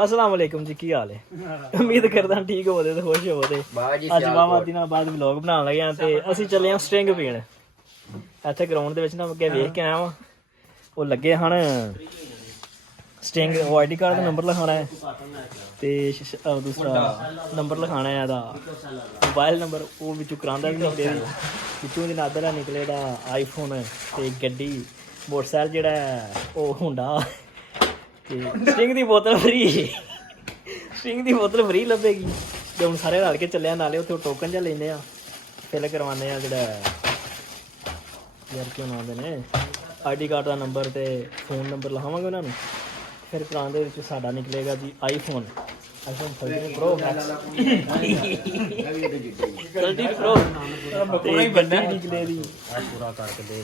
अस्सलाम वालेकुम जी, की हाल है? उम्मीद करदा ठीक होवो ते खुश होवो ते ਅੱਜ ਵਾਵਾ ਦਿਨਾਂ ਬਾਅਦ ਵਲੌਗ ਬਣਾਉਣ ਲੱਗੇ ਆ ਤੇ ਅਸੀਂ ਚੱਲੇ ਆ ਸਟ੍ਰਿੰਗ ਪੀਣ ਇੱਥੇ ਗਰਾਊਂਡ ਦੇ ਵਿੱਚ ਨਾ ਅੱਗੇ ਵੇਖ ਕੇ ਆਇਆ ਵਾਂ ਉਹ ਲੱਗੇ ਹਨ ਸਟ੍ਰਿੰਗ ਉਹ ਆਈਡੀ ਕਾਰਡ ਦਾ ਨੰਬਰ ਲਿਖਾਉਣਾ ਹੈ ਤੇ ਦੂਸਰਾ ਨੰਬਰ ਲਿਖਾਉਣਾ ਹੈ ਇਹਦਾ ਮੋਬਾਈਲ ਨੰਬਰ ਉਹ ਵਿੱਚੋਂ ਕਰਾਂਦਾ ਵੀ ਨਹੀਂ ਦੇ ਵਿੱਚੋਂ ਦੀ ਨਾਦਰ ਨਿਕਲੇ ਦਾ ਆਈਫੋਨ ਤੇ ਗੱਡੀ ਮੋਟਰਸਾਈਕਲ ਜਿਹੜਾ ਉਹ ਹੁੰਦਾ ਤੇ ਸਟ੍ਰਿੰਗ ਦੀ ਬੋਤਲ ਫਰੀ ਲੱਭੇਗੀ ਤੇ ਹੁਣ ਸਾਰੇ ਰਲ ਕੇ ਚੱਲਿਆ ਨਾਲੇ ਉੱਥੇ ਟੋਕਨ ਜਿਹਾ ਲੈਂਦੇ ਆ ਫਿਲ ਕਰਵਾਉਂਦੇ ਆ ਜਿਹੜਾ ਯਾਰ ਕਿਉਂ ਨਾ ਆਉਂਦੇ ਨੇ ਆਈਡੀ ਕਾਰਡ ਦਾ ਨੰਬਰ ਤੇ ਫੋਨ ਨੰਬਰ ਲਿਖਾਵਾਂਗੇ ਉਹਨਾਂ ਨੂੰ ਫਿਰ ਕਰਾਉਣ ਦੇ ਵਿੱਚ ਸਾਡਾ ਨਿਕਲੇਗਾ ਜੀ ਆਈਫੋਨ 13 ਪ੍ਰੋ ਮੈਕਸ 13 ਪ੍ਰੋ ਤੇ ਗੱਡੀ ਨਿਕਲੇ ਦੀ ਪੂਰਾ ਕਰਕੇ ਦੇ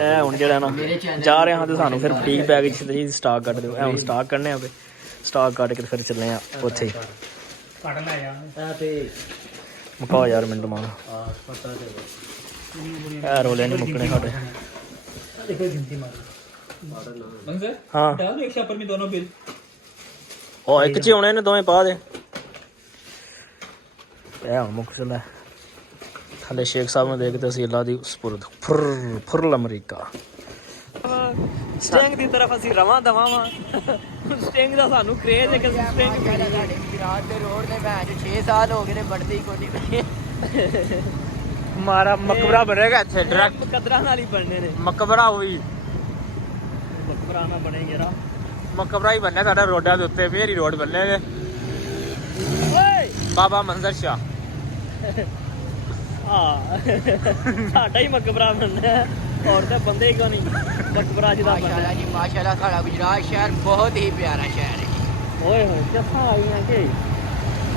ਇਹ ਹੁਣ ਜਿਹੜਾ ਨਾ ਜਾ ਰਹੇ ਹਾਂ ਤੇ ਸਾਨੂੰ ਫਿਰ ਠੀਕ ਪੈ ਗਈ ਜੀ ਸਟਾਕ ਕੱਢ ਦਿਓ ਇਹ ਹੁਣ ਸਟਾਕ ਕੱਢਨੇ ਆ ਸਟਾਕ ਕੱਢ ਕੇ ਫਿਰ ਚੱਲੇ ਆ ਉੱਥੇ ਕੱਢ ਲੈ ਯਾਰ ਤੇ ਮੁਕਾਓ ਯਾਰ ਮਿੰਟ ਮਾਰ ਇਹ ਰੋਲੇ ਨਹੀਂ ਮੁੱਕਣੇ ਸਾਡੇ ਦੇਖੋ ਜਿੰਦੀ ਮਾਰ ਹਾਂ ਡਾਲ ਇੱਕ ਛਾਪਰ ਮੇ ਦੋਨੋਂ ਬਿੱਲ ਉਹ ਇੱਕ ਚ ਆਉਣੇ ਨੇ ਦੋਵੇਂ ਪਾ ਦੇ ਇਹ ਹੁਣ ਮੁੱਕ ਚਲਾ ਥੱਲੇ ਸ਼ੇਖ ਸਾਹਿਬ ਨੂੰ ਦੇਖਦੇ ਅਸੀਂ ਅੱਲਾ ਦੀ ਸਪੁਰਦ ਫੁਰਲ ਅਮਰੀਕਾ ਸਟਿੰਗ ਦੀ ਤਰਫ ਅਸੀਂ ਰਵਾਂ ਦਵਾਵਾਂ ਸਟਿੰਗ ਦਾ ਸਾਨੂੰ ਕਰੇਜ਼ ਹੈ ਕਿ ਸਟਿੰਗ ਸਾਡੇ ਵਿਰਾਟ ਦੇ ਰੋਡ ਦੇ ਭੈਣ 6 ਸਾਲ ਹੋ ਗਏ ਨੇ ਬਣਦੀ ਕੋਈ ਨਹੀਂ ਮਾਰਾ ਮਕਬਰਾ ਬਣੇਗਾ ਇੱਥੇ ਡਾਇਰੈਕਟ ਕਦਰਾਂ ਨਾਲ ਹੀ ਬਣਨੇ ਨੇ ਮਕਬਰਾ ਹੋਈ ਮਕਬਰਾ ਨਾ ਬਣੇਗਾ ਰਾ ਮਕਬਰਾ ਹੀ ਬਣਨਾ ਸਾਡਾ ਰੋਡਾਂ ਦੇ ਉੱਤੇ ਫੇਰ ਹੀ ਰੋਡ ਬਣਨੇ ਨੇ ਓਏ ਬਾਬਾ ਮੰਜ਼ਰ ਸ਼ਾਹ ਹਾਂ ਸਾਡਾ ਹੀ ਮਕਬਰਾ ਬਣਨਾ और तो बंदे ही नहीं मकबरा जी माशाल्लाह जी माशाल्लाह साडा गुजरात शहर बहुत ही प्यारा शहर है ओए होए जफा आई हैं कि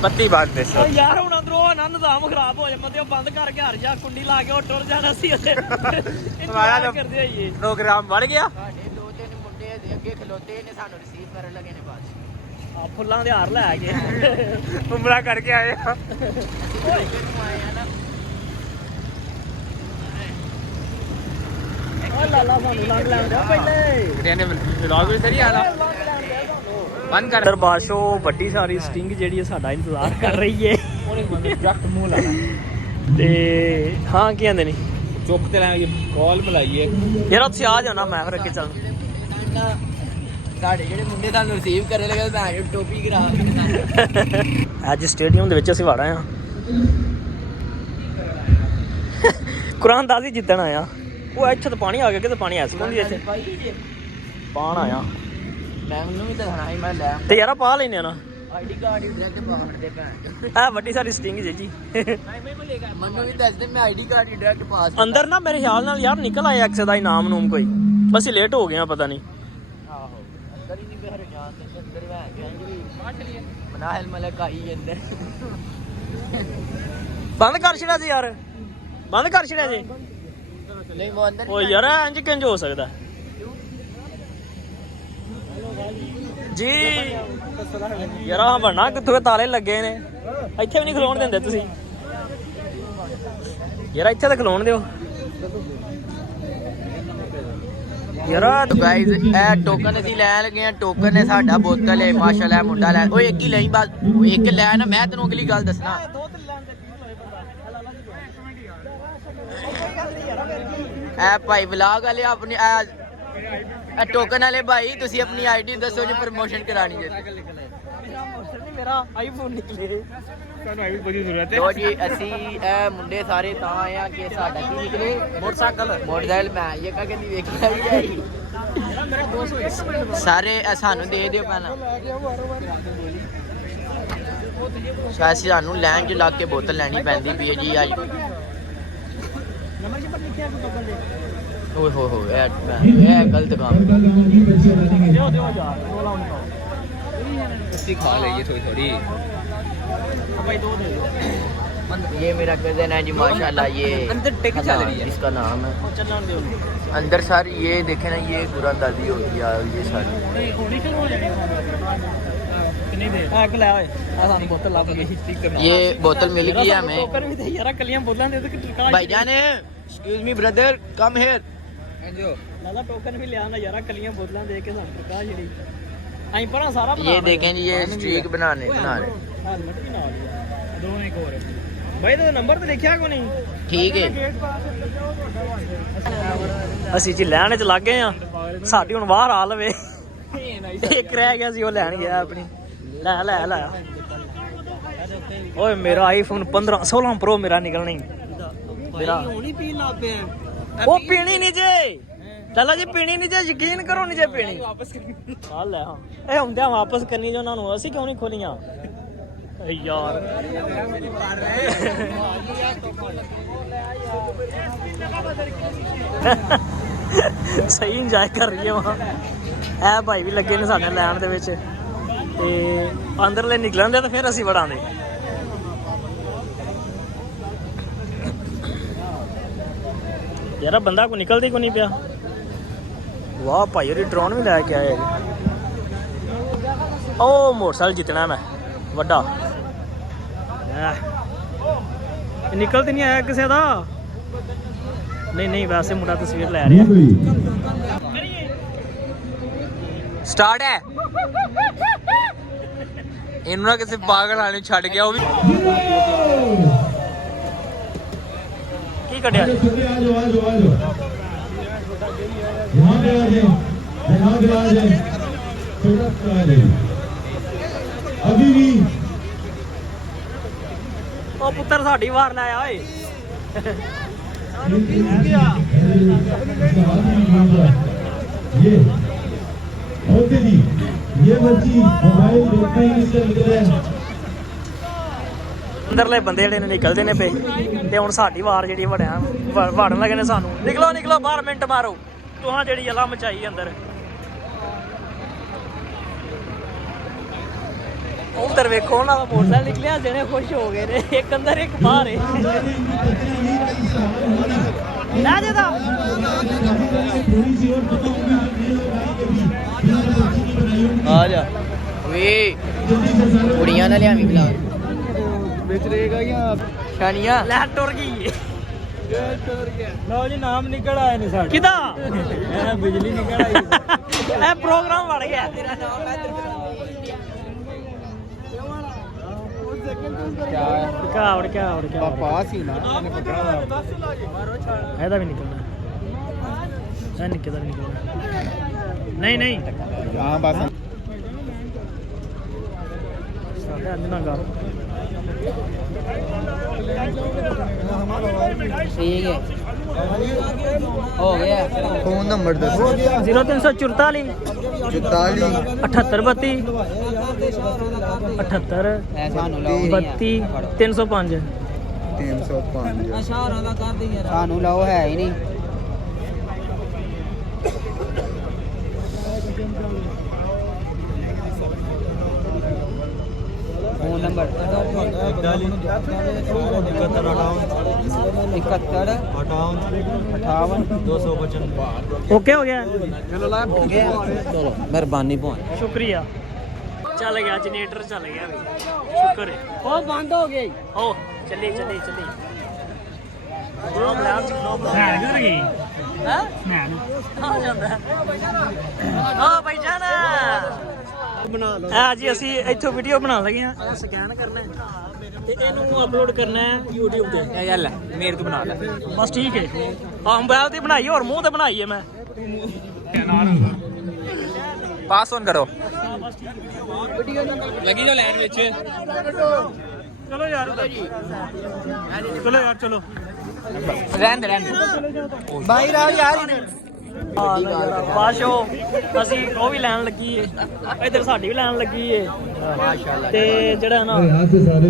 बत्ती बात दे ओ यार हुन अंदरों आनंद दाम खराब हो जाए मतलब बंद करके हर जा कुंडी ला के और टुर जाना सी ओते हमारा कर दिया ये प्रोग्राम बढ़ गया साडे दो तीन मुंडे अगे खलोते ने सानू रिसीव करन लगे ने बस आ फुल्लां दे हार लै के उमरा करके आए ओए आए हैं ना दरबार शो ਵੱਡੀ ਸਾਰੀ ਸਟਿੰਗ ਜਿਹੜੀ ਹੈ ਸਾਡਾ ਇੰਤਜ਼ਾਰ ਕਰ ਰਹੀ ਹੈ ਜੱਟ ਮੂੰਹ ਲਾਣਾ ਤੇ ਹਾਂ ਕੀ ਕਹਿੰਦੇ ਨੇ ਚੁੱਕ ਤੇ ਲਾਂਗੇ ਕਾਲ ਬੁਲਾਈਏ ਯਾਰ ਉੱਥੇ ਆ ਜਾਣਾ ਮੈਂ ਫਿਰ ਅੱਗੇ ਚੱਲ ਸਾਡੇ ਜਿਹੜੇ ਮੁੰਡੇ ਸਾਨੂੰ ਰਿਸੀਵ ਕਰੇ ਲਗੇ ਤਾਂ ਟੋਪੀ ਕਰਾ ਅੱਜ ਸਟੇਡੀਅਮ ਦੇ ਵਿੱਚ ਅਸੀਂ ਵੜ ਆਏ ਆ ਕੁਰਾਨ ਦਾਜ਼ੀ ਜਿੱਤਣ ਆਇਆ ਉਹ ਇੱਥੇ ਤਾਂ ਪਾਣੀ ਆ ਗਿਆ ਕਿ ਪਾਣੀ ਐਸ ਕੋਲ ਇੱਥੇ ਪਾਣ ਆਇਆ ਮੈਂ ਉਹਨੂੰ ਵੀ ਦਿਖਾਣਾ ਸੀ ਮੈਂ ਲੈ ਤੇ ਯਾਰਾ ਪਾ ਲੈਨੇ ਆ ਨਾ ਆਈਡੀ ਕਾਰਡ ਹੀ ਡਾਇਰੈਕਟ ਪਾਉਣ ਦੇ ਭੈਣ ਆ ਵੱਡੀ ਸਾਰੀ ਸਟਿੰਗ ਜੀ ਮੈਨੂੰ ਵੀ ਦੱਸ ਦੇ ਮੈਂ ਆਈਡੀ ਕਾਰਡ ਹੀ ਡਾਇਰੈਕਟ ਪਾਸ ਅੰਦਰ ਨਾ ਮੇਰੇ ਖਿਆਲ ਨਾਲ ਯਾਰ ਨਿਕਲ ਆਇਆ ਐਕਸ ਦਾ ਇਨਾਮ ਨੂਮ ਕੋਈ ਬਸ ਹੀ ਲੇਟ ਹੋ ਗਏ ਆ ਪਤਾ ਨਹੀਂ ਆਹੋ ਅੰਦਰ ਹੀ ਨਹੀਂ ਬਹਿਰ ਜਾਣ ਦੇ ਅੰਦਰ ਵੈ ਗਏ ਬਾਹਰ ਚਲੀਏ ਮਨਾਹਲ ਮਲਕ ਆਈ ਅੰਦਰ ਬੰਦ ਕਰ ਛੜਾ ਜੀ ਯਾਰ ਬੰਦ ਕਰ ਛੜਾ ਜੀ ਨਹੀਂ ਉਹ ਅੰਦਰ ਓ ਯਾਰ ਇੰਜ ਕਿੰਜ ਹੋ ਸਕਦਾ ਜੀ ਯਾਰ ਆ ਬਣਾ ਕਿੱਥੋਂ ਤਾਲੇ ਲੱਗੇ ਨੇ ਇੱਥੇ ਵੀ ਨਹੀਂ ਖਲੋਣ ਦਿੰਦੇ ਤੁਸੀਂ ਯਾਰ ਇੱਥੇ ਤਾਂ ਖਲੋਣ ਦਿਓ ਯਾਰ ਗਾਇਜ਼ ਇਹ ਟੋਕਨ ਅਸੀਂ ਲੈਣ ਲੱਗੇ ਆ ਟੋਕਨ ਹੈ ਸਾਡਾ ਬੋਤਲ ਹੈ ਮਾਸ਼ਾਅੱਲਾ ਮੁੰਡਾ ਲੈ ਓਏ ਇੱਕ ਹੀ ਲਈ ਬਸ ਇੱਕ ਲੈ ਨਾ ਮੈਂ ਤੈਨੂੰ ਅਗਲੀ ਗੱਲ ਦੱਸਣਾ ਇਹ ਭਾਈ ਵਲੌਗ ਵਾਲੇ ਆਪਣੀ ਟੋਕਨ ਵਾਲੇ ਭਾਈ ਤੁਸੀਂ ਆਪਣੀ ਆਈਡੀ ਦੱਸੋ ਜੇ ਪ੍ਰਮੋਸ਼ਨ ਕਰਾਣੀ ਜੇ ਮੇਰਾ ਆਈਫੋਨ ਨਿਕਲੇ ਸਾਨੂੰ ਆਈਫੋਨ ਦੀ ਜ਼ਰੂਰਤ ਹੈ ਲੋ ਜੀ ਅਸੀਂ ਇਹ ਮੁੰਡੇ ਸਾਰੇ ਤਾਂ ਆਏ ਆ ਕਿ ਸਾਡਾ ਕੀ ਨਿਕਲੇ ਮੋਟਰਸਾਈਕਲ ਮੈਂ ਇਹ ਕਾ ਕਹਿੰਦੀ ਵੇਖਿਆ ਹੀ ਆਈ ਮੇਰਾ ਦੋਸਤ ਸਾਰੇ ਸਾਨੂੰ ਦੇ ਦਿਓ ਪਹਿਲਾਂ ਸ਼ਾਇਦ ਸਾਨੂੰ ਲੈਣ ਚ ਲੱਗ ਕੇ ਬੋਤਲ ਲੈਣੀ ਪੈਂਦੀ ਪਈ ਹੈ ਜੀ ਅੱਜ ਓਏ ਹੋ ਹੋ ਇਹ ਗਲਤ ਕੰਮ ਦਿਓ ਯਾਰ ਰੋਲਾ ਨਹੀਂ ਪਾਓ ਅਸੀਂ ਖਾ ਲਈਏ ਥੋੜੀ भाई दो दे दो ये मेरा कजन है जी माशाल्लाह ये अंदर टेक चल रही है इसका नाम है चलने दो अंदर सारी ये देखे ना ये गुरानदाजी होती है ये सारी ये बोतल मिल गई है हमें भाईजान excuse me brother come here Lala token भी लिया ना यार कलियां बोतलां दे के सानू प्रकाश जेडी ਅਸੀਂ ਪਰਾਂ ਸਾਰਾ ये देखें जी, ये स्ट्रीक बना रहे हेलमेट भी नाल ही आ दोवें एक और भाई तो नंबर तो लिखिया को नहीं ठीक है। ਅਸੀਂ ਜੀ ਲੈਣ ਚ ਲੱਗ ਗਏ ਆ ਸਾਡੀ ਹੁਣ ਬਾਹਰ ਆ ਲਵੇ ਇੱਕ ਰਹਿ ਗਿਆ ਸੀ ਉਹ ਲੈਣ ਗਿਆ ਆਪਣੀ ਲੈ ਓਏ ਮੇਰਾ ਆਈਫੋਨ 16 ਪ੍ਰੋ ਮੇਰਾ ਨਿਕਲਣਾ ਹੀ ਮੇਰਾ ਹੁਣੀ ਪੀਣ ਲੱਗ ਪਿਆ ਉਹ ਪੀਣੀ ਨਹੀਂ ਜੇ ਚੱਲੋ ਜੀ ਪੀਣੀ ਨਹੀਂ ਜੇ ਯਕੀਨ ਕਰੋ ਨਹੀਂ ਜੇ ਪੀਣੀ ਵਾਪਸ ਕਰਨੀ ਆ ਲੈ ਹਾਂ ਇਹ ਹੁੰਦਿਆਂ ਵਾਪਸ ਕਰਨੀ ਜੇ ਉਹਨਾਂ ਨੂੰ ਅਸੀਂ ਕਿਉਂ ਨਹੀਂ ਖੋਲੀਆਂ ਯਾਰ ਸਹੀ ਇੰਜੋਏ ਕਰ ਰਹੀ ਹੈ ਵਾਂ ਇਹ ਭਾਈ ਵੀ ਲੱਗੇ ਨੇ ਸਾਡੇ ਲੈਣ ਦੇ ਵਿੱਚ ਤੇ ਅੰਦਰਲੇ ਨਿਕਲਣ ਦੇ ਤਾਂ ਫਿਰ ਅਸੀਂ ਵੜਾਂਗੇ ਯਾਰ ਬੰਦਾ ਕੋ ਨਿਕਲਦੇ ਕੋ ਨਹੀਂ ਪਿਆ ਵਾਹ ਭਾਈ ਇਹ ਡਰੋਨ ਵੀ ਲੈ ਕੇ ਆਏ ਉਹ ਮੋਟਰਸਾਈਕਲ ਜਿੱਤਣਾ ਮੈਂ ਵੱਡਾ ਨਿਕਲ ਨਹੀਂ ਆਇਆ ਕਿਸੇ ਦਾ ਨਹੀਂ ਵੈਸੇ ਮੁੰਡਾ ਤਸਵੀਰ ਲੈ ਰਿਹਾ स्टार्ट है इन्होंने किसी पागल आने छड़ गया वो भी की कटिया अभी भी ओ पुत्र साडी वार ले आया ओए ये होते जी ये बच्ची मोबाइल देखते ही इससे निकले ਅੰਦਰਲੇ ਬੰਦੇ ਜਿਹੜੇ ਨੇ ਨਿਕਲਦੇ ਨੇ ਪਏ ਤੇ ਹੁਣ ਸਾਡੀ ਵਾਰ ਜਿਹੜੀ ਵੜਨ ਲੱਗੇ ਨੇ ਸਾਨੂੰ ਨਿਕਲੋ ਬਾਹਰ ਮਿੰਟ ਮਾਰੋ ਤੁਹਾਂ ਜਿਹੜੀ ਅਲਾ ਮਚਾਈ ਅੰਦਰ ਉਧਰ ਵੇਖੋ ਉਹਨਾਂ ਦਾ ਮੋਟਰਸਾਈਕਲ ਨਿਕਲਿਆ ਜਿਹਨੇ ਖੁਸ਼ ਹੋ ਗਏ ਨੇ ਇੱਕ ਅੰਦਰ ਇੱਕ ਬਾਹਰ ਹੈ ਨਾ ਜਦਾ आ जा वे कुड़ियां ना लिया मिला बेच रहेगा या शानिया ਲੈ ਟੁਰ ਗਈ लो जी नाम निकल आए ने साडे ਕਿਦਾ बिजली निकल आई ਇਹ ਪ੍ਰੋਗਰਾਮ ਵੜ ਗਿਆ ਤੇਰਾ ਨਾਮ ਕਿਆ पास ही ना ਇਹਦਾ ਵੀ ਨਿਕਲਣਾ ਇਹ ਨਿੱਕੇ ਦਾ ਵੀ ਨਿਕਲਣਾ ਨਹੀਂ हां बस ਸਾਡੇ ਅੰਦਰ ਨਾ ਗਾ ठीक है हो गया फोन नंबर दसो 0344 44 7832 78 32 305 305 सानू लाओ है ही नहीं फोन नंबर 71 ओके हो गया हो गया चलो मेहरबानी भवन शुक्रिया चल गया जनरेटर चल गया भाई शुक्र है ओ बंद हो गई ओ चली किधर गई हां आ ਜਾਂਦਾ ओ भाई जाना ਬਣਾ ਲਓ ਹਾਂ ਜੀ ਅਸੀਂ ਇੱਥੋਂ ਵੀਡੀਓ ਬਣਾਉਣ ਲੱਗੇ ਆ ਸਕੈਨ ਕਰਨਾ ਹੈ ਤੇ ਇਹਨੂੰ ਅਪਲੋਡ ਕਰਨਾ ਹੈ YouTube ਤੇ ਇਹ ਗੱਲ ਮੇਰੇ ਤੋਂ ਬਣਾ ਲੈ ਬਸ ਠੀਕ ਹੈ ਹਾਂ ਮੋਬਾਈਲ ਤੇ ਬਣਾਈ ਔਰ ਮੂੰਹ ਤੇ ਬਣਾਈ ਹੈ ਮੈਂ पास ऑन करो ਲੱਗੀ ਜੋ ਲਾਈਨ ਵਿੱਚ ਚਲੋ ਯਾਰ ਚਲੋ रहन भाई राव यार ਬਾਸ਼ੋ ਅਸੀਂ ਉਹ ਵੀ ਲੈਣ ਲੱਗੀ ਏ ਇਧਰ ਸਾਡੀ ਵੀ ਲੈਣ ਲੱਗੀ ਏ ਮਾਸ਼ਾਅੱਲਾ ਤੇ ਜਿਹੜਾ ਨਾ यहां से सारे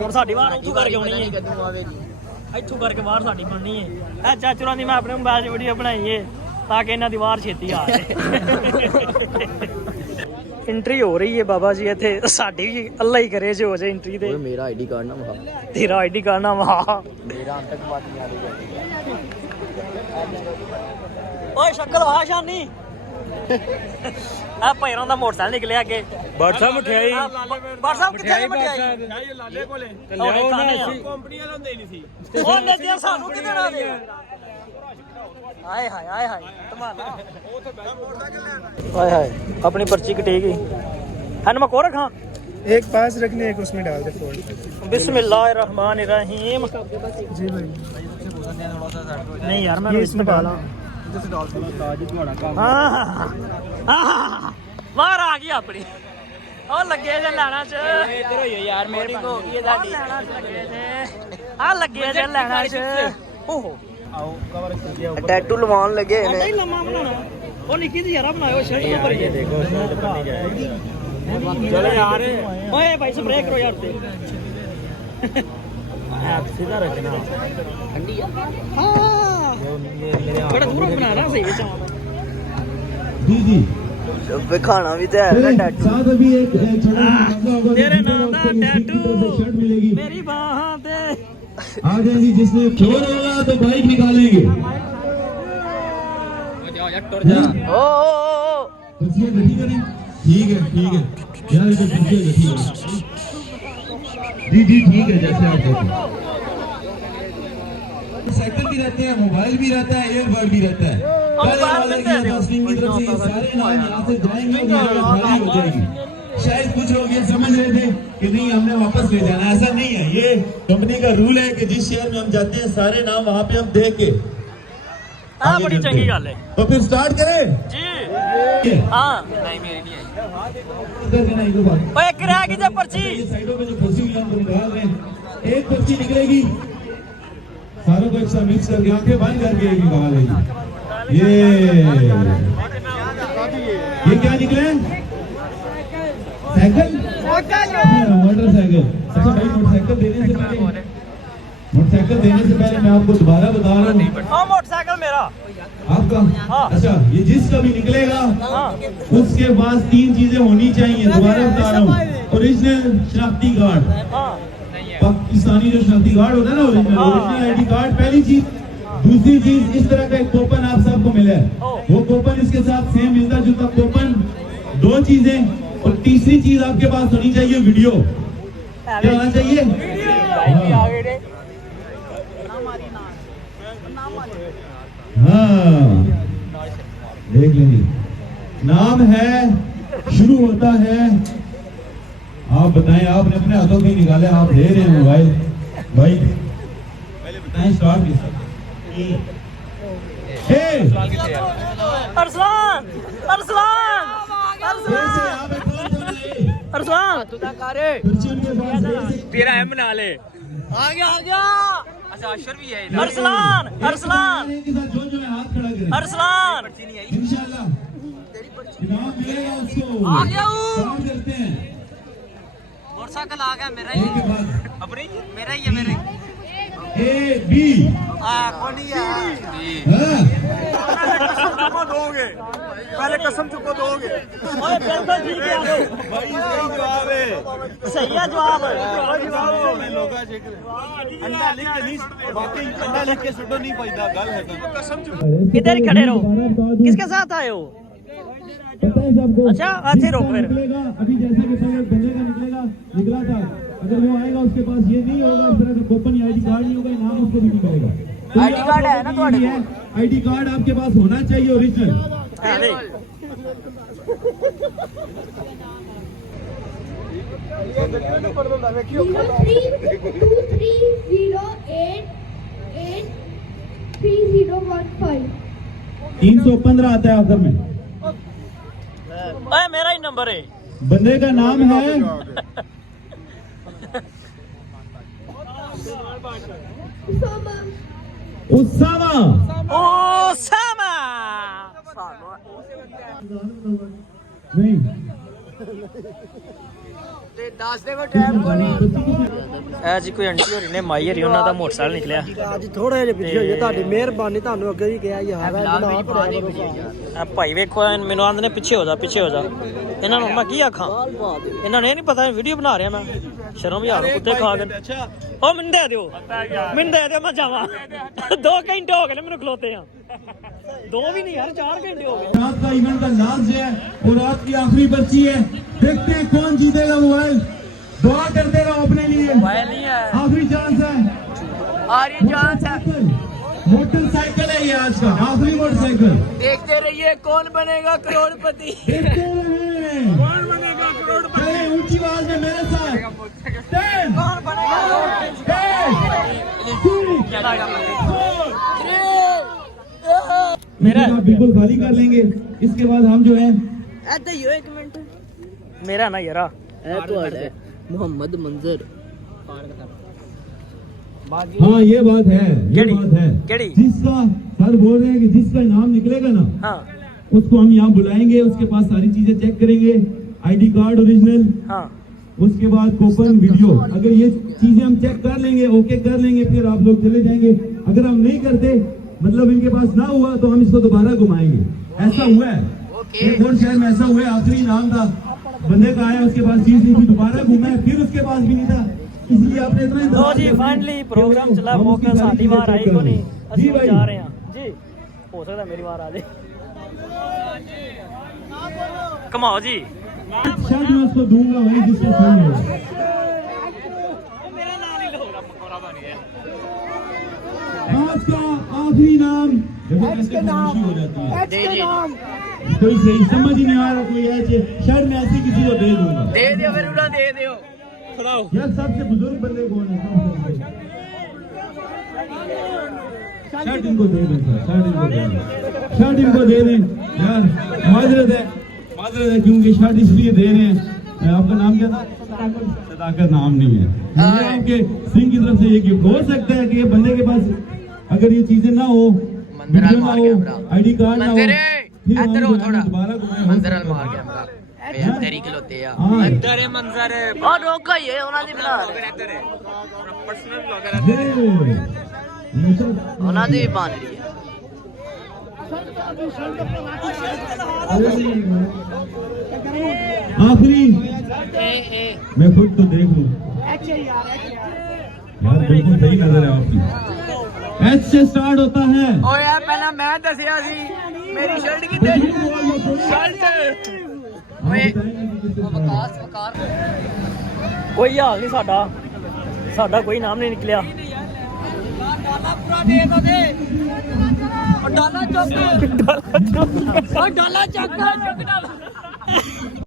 ਹੁਣ ਸਾਡੀ ਵਾਰ ਉੱਥੋਂ ਕਰਕੇ ਆਉਣੀ ਏ ਇੱਥੋਂ ਕਰਕੇ ਬਾਹਰ ਸਾਡੀ ਬਣਨੀ ਏ ਇਹ ਚਾਚੂਰਾਂ ਦੀ ਮੈਂ ਆਪਣੇ ਮੋਬਾਈਲ 'ਚ ਵੀਡੀਓ ਬਣਾਈ ਏ ਤਾਂ ਕਿ ਇਹਨਾਂ ਦੀ ਵਾਰ ਛੇਤੀ ਆ ਜਾਏ ਐਂਟਰੀ ਹੋ ਰਹੀ ਏ ਬਾਬਾ ਜੀ ਇੱਥੇ ਸਾਡੀ ਵੀ ਅੱਲਾ ਹੀ ਕਰੇ ਜੋ ਹੋ ਜਾਏ ਐਂਟਰੀ ਤੇ मेरा आईडी कार्ड ना वहा ਤੇਰਾ ਆਈਡੀ ਕਾਰਡ ਨਾ ਵਾ मेरा आतंकवादी आ रही ਓਏ ਸ਼ਕਲ ਵਾ ਸ਼ਾਨੀ ਆ ਪੈਰਾਂ ਦਾ ਮੋਟਰਸਾਈਕਲ ਨਿਕਲਿਆ ਅੱਗੇ WhatsApp ਮਠਿਆਈ WhatsApp ਕਿੱਥੇ ਹੈ ਮਠਿਆਈ ਲਾਲੇ ਕੋਲੇ ਕੰਪਨੀ ਵਾਲਾ ਹੁੰਦੇ ਨਹੀਂ ਸੀ ਉਹ ਨਦੀਆਂ ਸਾਨੂੰ ਕਿਹਦੇ ਨਾਲ ਦੇ ਆਏ ਹਾਏ ਆਏ ਹਾਏ ਧਮਾਲਾ ਆਏ ਹਾਏ अपनी पर्ची कटेगी है मैं को रखा एक पास रखने एक उसमें डाल दे फोल्ड बिस्मिल्लाहिर्रहमानिर्रहीम जी भाई नहीं यार मैं इसमें डाला बाहर आ गई अपनी और लगे जे लेना च इधर होइयो यार मेरी हो गई साडी आ लगे जे लेना च ओहो आओ कवर कर दिया टैटू लवान लगे ने नहीं लम्मा बनाना ओ निकी दी यार बनायो शर्ट ऊपर ये देखो शर्ट बनी जाएगी चलो यार ओए भाई स्प्रे करो यार ते आप सीधा रखना ठंडी हां बड़ा दूर बना रहा सही है जी जी पे खाना भी तो है ना टैटू साथ अभी एक छोटा मुकाबला होगा तेरे नाम दा टैटू शर्ट मिलेगी मेरी बाहां पे आ जाएगी जिसने शोर होगा तो बाइक निकालेंगे ओ कुर्सियां ठीक है ठीक है यार ये कुर्सियां ठीक है जी जी ठीक है जैसे आप कहते हैं साइकिल भी रहते हैं मोबाइल भी रहता है एयरबड भी रहता है पहले वाले की तस्लीम की तरफ से सारे नाम यहाँ से जाएंगे और खाली हो जाएगी शायद कुछ लोग ये समझ रहे थे कि नहीं हमने वापस ले जाना ऐसा नहीं है ये कंपनी का रूल है कि जिस शहर में हम जाते हैं सारे नाम वहाँ पे हम देख के हां बड़ी चंगी गल है तो फिर स्टार्ट करें जी हां नहीं मेरी नहीं आई इधर के नहीं बात ओए एक रह गई जे पर्ची ये साइडों में जो फंसी हुई है हम निकाल रहे हैं एक पर्ची निकलेगी सारों को एक साथ मिक्स करके आंखें बंद करके एक निकालेगी ये क्या निकले साइकिल मोटरसाइकिल अच्छा भाई मोटरसाइकिल देने से पहले मैं आपको दोबारा बता रहा हूँ हां मोटरसाइकिल मेरा आपका हाँ। अच्छा ये जिसका भी निकलेगा हां उसके पास 3 चीजें होनी चाहिए दोबारा बता रहा हूँ ओरिजिनल शनाख्ती कार्ड हां पाकिस्तानी जो शनाख्ती कार्ड होता है ना ओरिजिनल आईडी कार्ड पहली चीज दूसरी चीज इस तरह का एक कूपन आप सबको मिला है वो कूपन इसके साथ सेम मिलता जुलता कूपन 2 चीजें और तीसरी चीज आपके पास होनी चाहिए वीडियो क्या होना चाहिए हाँ देख लेंगे नाम है शुरू होता है आप बताएं आपने अपने हाथों में निकाले आप दे रहे हैं मोबाइल भाई पहले बताएं स्टार्ट अरसलान अरसलान अरसलान तू ना कर तेरा है बना ले आ गया अच्छा अशर भी है अरसलान अरसलान हाथ खड़ा करें अरसलान इंशाल्लाह इनाम मिलेगा उसको आ गया काम करते हैं मोटरसाइकिल आ गया मेरा ही अपनी मेरा ही है मेरे ए बी कौन यार दोगे पहले कसम चुको दोगे ओए बिल्कुल ठीक है भाई सही जवाब है सही है जवाब लोगा अंडा लिख के नहीं बाकी अंडा लिख के सुटो नहीं पैदा गल है कसम चुको किधर ही खड़े रहो किसके साथ आए हो पता है सबको अच्छा अच्छे रोक फिर निकलेगा अभी जैसे कि पहले बंदे का निकला था अगर वो आएगा उसके पास ये नहीं होगा इस तरह का कूपन या आईडी कार्ड नहीं होगा इनाम उसको भी नहीं मिलेगा आईडी कार्ड है ना तुम्हारे पास आईडी कार्ड आपके पास होना चाहिए ओरिजिनल अरे 315 आता है आखिर में ओए मेरा ही नंबर है बंदे का नाम है उसामा ओसामा नहीं ਤੇ ਦੱਸ ਦੇ ਕੋਈ ਟਾਈਮ ਕੋ ਨਹੀਂ ਐ ਜੀ ਕੋਈ ਆਂਟੀ ਹੋਰੀ ਨੇ ਮਾਈ ਹਰੀ ਉਹਨਾਂ ਦਾ ਮੋਟਰਸਾਈਕਲ ਨਿਕਲਿਆ ਅੱਜ ਥੋੜਾ ਜਿਹਾ ਪਿੱਛੇ ਹੋਈਏ ਤੁਹਾਡੀ ਮਿਹਰਬਾਨੀ ਤੁਹਾਨੂੰ ਅੱਗੇ ਵੀ ਕਿਹਾ ਯਾਰ ਆ ਭਾਈ ਵੇਖੋ ਮੈਨੂੰ ਆਂਦੇ ਨੇ ਪਿੱਛੇ ਹੋ ਜਾ ਇਹਨਾਂ ਨੂੰ ਮੈਂ ਕੀ ਆਖਾਂ ਇਹਨਾਂ ਨੂੰ ਇਹ ਨਹੀਂ ਪਤਾ ਵੀਡੀਓ ਬਣਾ ਰਿਹਾ ਮੈਂ ਸ਼ਰਮ ਯਾਰ ਕੁੱਤੇ ਖਾ ਕੇ ਉਹ ਮੈਨੂੰ ਦੇ ਦਿਓ ਮੈਂ ਜਾਵਾਂ 2 ਘੰਟੇ ਹੋ ਗਏ ਨੇ ਮੈਨੂੰ ਖਲੋਤੇ ਆ 2 भी नहीं यार 4 घंटे हो गए रात का इवेंट का लास्ट है और रात की आखिरी पर्ची है देखते हैं कौन जीतेगा मोबाइल दुआ करते रहो अपने लिए मोबाइल नहीं है आखिरी चांस है आ रही चांस है मोटरसाइकिल है ये आज का आखिरी मोटरसाइकिल। देखते रहिए कौन बनेगा करोड़पति। देखते रहे कौन बनेगा करोड़पति। चलिए ऊंची आवाज में मेरे साथ 10 कौन बनेगा 8 मेरा आप बिल्कुल खाली कर लेंगे। इसके बाद हम जो है एक मिनट मेरा ना यारा मोहम्मद मंजर। हाँ ये बात है, ये बात है। जिसका सर बोल रहे हैं कि जिसका नाम निकलेगा ना हाँ उसको हम यहाँ बुलाएंगे, उसके पास सारी चीजें चेक करेंगे, आईडी कार्ड ओरिजिनल, हाँ उसके बाद कूपन वीडियो। अगर ये चीजें हम चेक कर लेंगे, ओके कर लेंगे, फिर आप लोग चले जाएंगे। अगर हम नहीं करते, मतलब इनके पास ना हुआ, तो हम इसको दोबारा घुमाएंगे। ऐसा हुआ है एक और शहर में, ऐसा हुआ है। आखिरी नाम था, बंदे का आया, उसके पास चीज नहीं थी, दोबारा घुमाया, फिर उसके पास भी नहीं था, इसलिए आपने इतना लो जी फाइनली प्रोग्राम चला। मौका साडी बार आई को नहीं, ਅਸੀਂ ਜਾ ਰਹੇ ਹਾਂ ਜੀ। ਹੋ ਸਕਦਾ ਮੇਰੀ ਵਾਰ ਆ ਜਾਏ। ਕਮਾਓ ਜੀ। शायद मैं उसको दूंगा वही जिसका सही होगा। आज का आखिरी नाम देखो कैसे खुशी हो जाती है। कोई सही समझ ही नहीं आ रहा, कोई ऐसे शायद मैं ऐसे किसी को दे दूंगा। दे दियो फिर उड़ा दे दियो। यार सबसे बुजुर्ग बंदे कौन है? शायद इनको दे दें सर, शायद इनको दे दें यार। माजरत है क्योंकि शायद इसलिए दे रहे हैं। आपका नाम क्या था? सदाकत नाम नहीं है। मुझे आपके सिंह की तरफ से ये गिफ्ट हो सकता है कि ये बंदे के पास अगर ये चीजें ना हो, वीडियो ना हो, आईडी कार्ड ना हो, इधर हो थोड़ा दोबारा मंजर मार कैमरा तेरी खलोते आ इधर है मंजर और रोका ये ਉਹਨਾਂ ਦੀ ਬਣਾ ਇੱਧਰ ਹੈ पर्सनल ब्लॉगर ਉਹਨਾਂ ਦੀ ਬਣ ਰਹੀ ਹੈ। आखिरी मैं खुद तो देख लूं यार, बिल्कुल सही नजर है आपकी। एच से स्टार्ट होता है। ਓ ਯਾਰ ਪਹਿਲਾਂ ਮੈਂ ਦੱਸਿਆ ਸੀ ਮੇਰੀ ਸ਼ਰਟ ਕਿੱਥੇ? ਸ਼ਰਟ ਓਏ ਵਕਾਰ ਕੋਈ ਹਾਲ ਨਹੀਂ ਸਾਡਾ, ਸਾਡਾ ਕੋਈ ਨਾਮ ਨਹੀਂ ਨਿਕਲਿਆ। ਡਾਲਾ ਚੁੱਕ ਡਾਲਾ ਚੁੱਕ ਡਾਲਾ ਚੁੱਕ